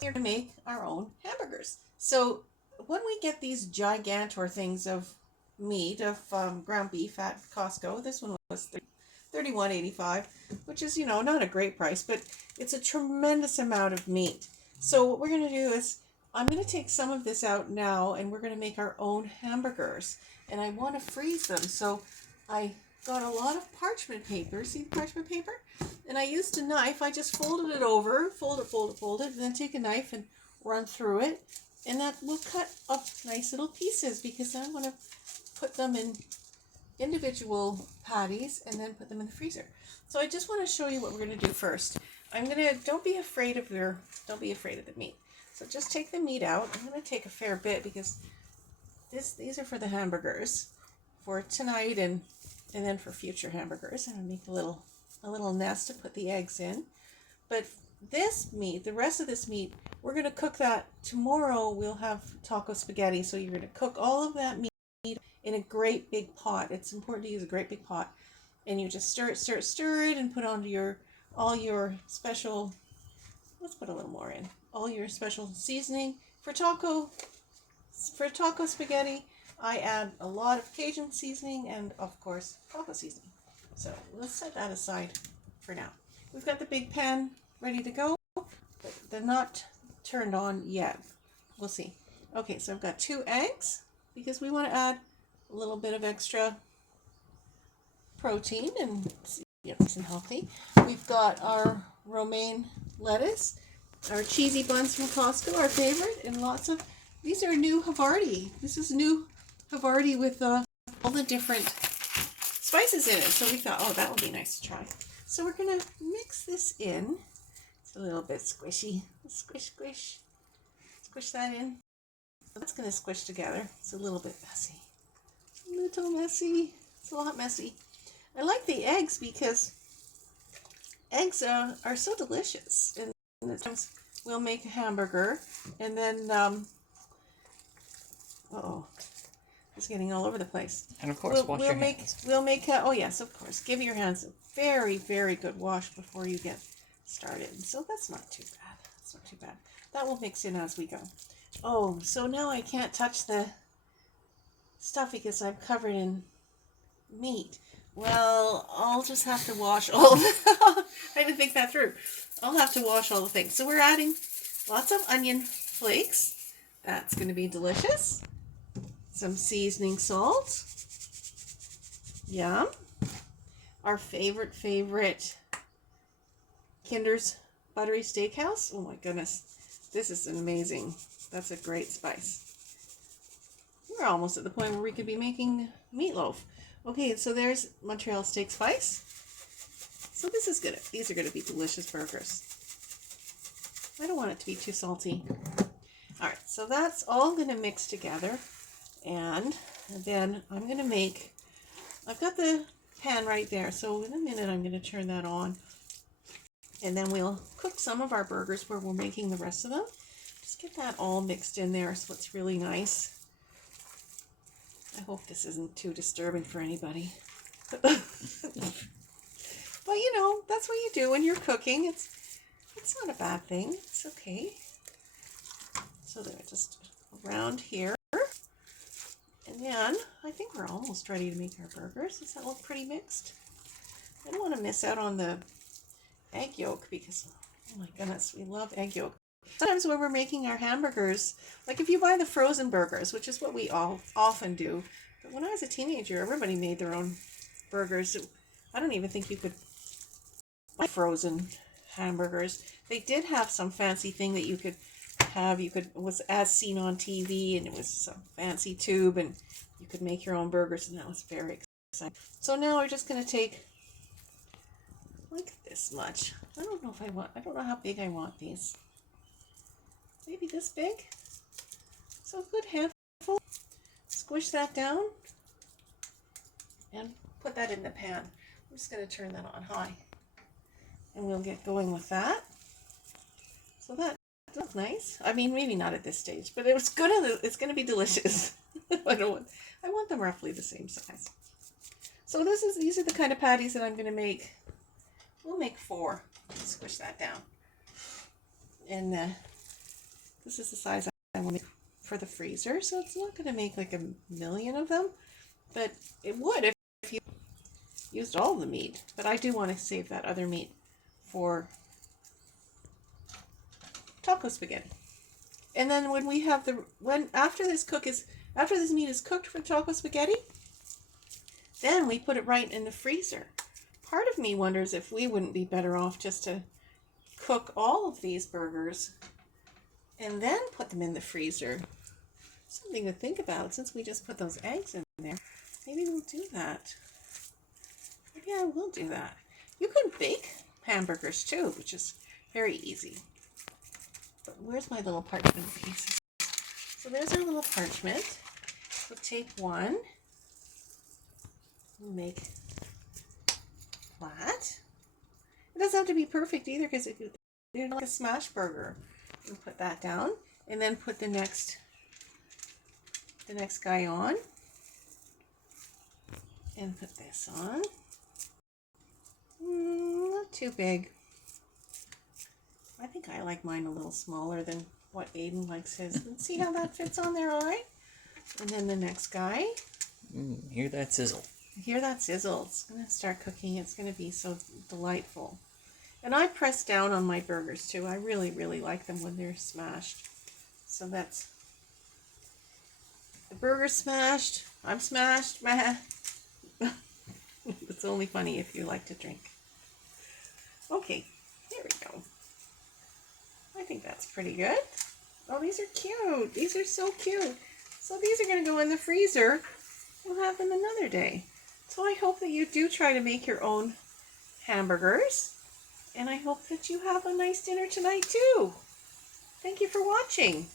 we're going to make our own hamburgers. So when we get these gigantor things of meat, of ground beef at Costco, this one was $31.85, which is, not a great price, but it's a tremendous amount of meat. So what we're going to do is I'm going to take some of this out now, and we're going to make our own hamburgers. And I want to freeze them. So I got a lot of parchment paper. See the parchment paper? And I used a knife. I just folded it over, fold it, and then take a knife and run through it. And that will cut up nice little pieces, because I want to put them in individual patties and then put them in the freezer. So I just want to show you what we're going to do first. Don't be afraid of the meat. So just take the meat out. I'm going to take a fair bit, because these are for the hamburgers for tonight and then for future hamburgers. I'm going to make a little nest to put the eggs in. But this meat, the rest of this meat, we're going to cook that tomorrow. We'll have taco spaghetti. So you're going to cook all of that meat in a great big pot. It's important to use a great big pot. And you just stir it, and put onto all your special, let's put a little more in, all your special seasoning. For taco spaghetti, I add a lot of Cajun seasoning and, of course, taco seasoning. So let's set that aside for now. We've got the big pan ready to go, but they're not turned on yet. We'll see. Okay, so I've got 2 eggs, because we want to add a little bit of extra protein and nice and healthy. We've got our romaine lettuce, our cheesy buns from Costco, our favorite, and lots of, these are new Havarti. This is new Havarti with all the different spices in it. So we thought, oh, that would be nice to try. So we're going to mix this in. It's a little bit squishy. Squish. Squish that in. So that's going to squish together. It's a little bit messy. A little messy. It's a lot messy. I like the eggs, because eggs are so delicious. And sometimes we'll make a hamburger, and then it's getting all over the place. And of course, wash your hands. Oh yes, of course. Give your hands a very, very good wash before you get started. So that's not too bad. That will mix in as we go. Oh, so now I can't touch the stuff because I'm covered in meat. Well, I'll just have to wash all of it. I didn't think that through. I'll have to wash all the things. So we're adding lots of onion flakes. That's going to be delicious. Some seasoning salt. Yum. Our favorite Kinder's Buttery Steakhouse. Oh my goodness. This is amazing. That's a great spice. We're almost at the point where we could be making meatloaf. Okay, so there's Montreal steak spice. So this is good. These are going to be delicious burgers. I don't want it to be too salty. All right, so that's all going to mix together. And then I'm going to make, I've got the pan right there. So in a minute, I'm going to turn that on. And then we'll cook some of our burgers where we're making the rest of them. Just get that all mixed in there so it's really nice. I hope this isn't too disturbing for anybody. But that's what you do when you're cooking. It's not a bad thing. It's okay. So they're just around here. And then I think we're almost ready to make our burgers. Does that look pretty mixed? I don't want to miss out on the egg yolk, because, oh my goodness, we love egg yolk. Sometimes when we're making our hamburgers, like if you buy the frozen burgers, which is what we all often do, but when I was a teenager, everybody made their own burgers. I don't even think you could buy frozen hamburgers. They did have some fancy thing that you could have. It was as seen on TV, and it was some fancy tube, and you could make your own burgers, and that was very exciting. So now we're just going to take like this much. I don't know how big I want these. Maybe this big. So a good handful. Squish that down and put that in the pan. I'm just going to turn that on high, and we'll get going with that. So that looks nice. I mean, maybe not at this stage, but it's going to be delicious. I want them roughly the same size. So these are the kind of patties that I'm going to make. We'll make 4. Squish that down. And This is the size I want for the freezer, so it's not going to make like a million of them, but it would if you used all the meat. But I do want to save that other meat for taco spaghetti. And then when we have after this meat is cooked for taco spaghetti, then we put it right in the freezer. Part of me wonders if we wouldn't be better off just to cook all of these burgers and then put them in the freezer. Something to think about, since we just put those eggs in there. Maybe we'll do that. Maybe I will do that. You can bake hamburgers too, which is very easy. But where's my little parchment pieces? So there's our little parchment. We'll take one. We'll make flat. It doesn't have to be perfect either, because you're like a smash burger. You put that down, and then put the next guy on, and put this on. Not too big. I think I like mine a little smaller than what Aiden likes his. Let's see how that fits on there, all right? And then the next guy. Hear that sizzle. Hear that sizzle. It's going to start cooking. It's going to be so delightful. And I press down on my burgers too. I really, really like them when they're smashed. So that's the burger's smashed. I'm smashed. It's only funny if you like to drink. Okay, there we go. I think that's pretty good. Oh, these are cute. These are so cute. So these are going to go in the freezer. We'll have them another day. So I hope that you do try to make your own hamburgers. And I hope that you have a nice dinner tonight too. Thank you for watching.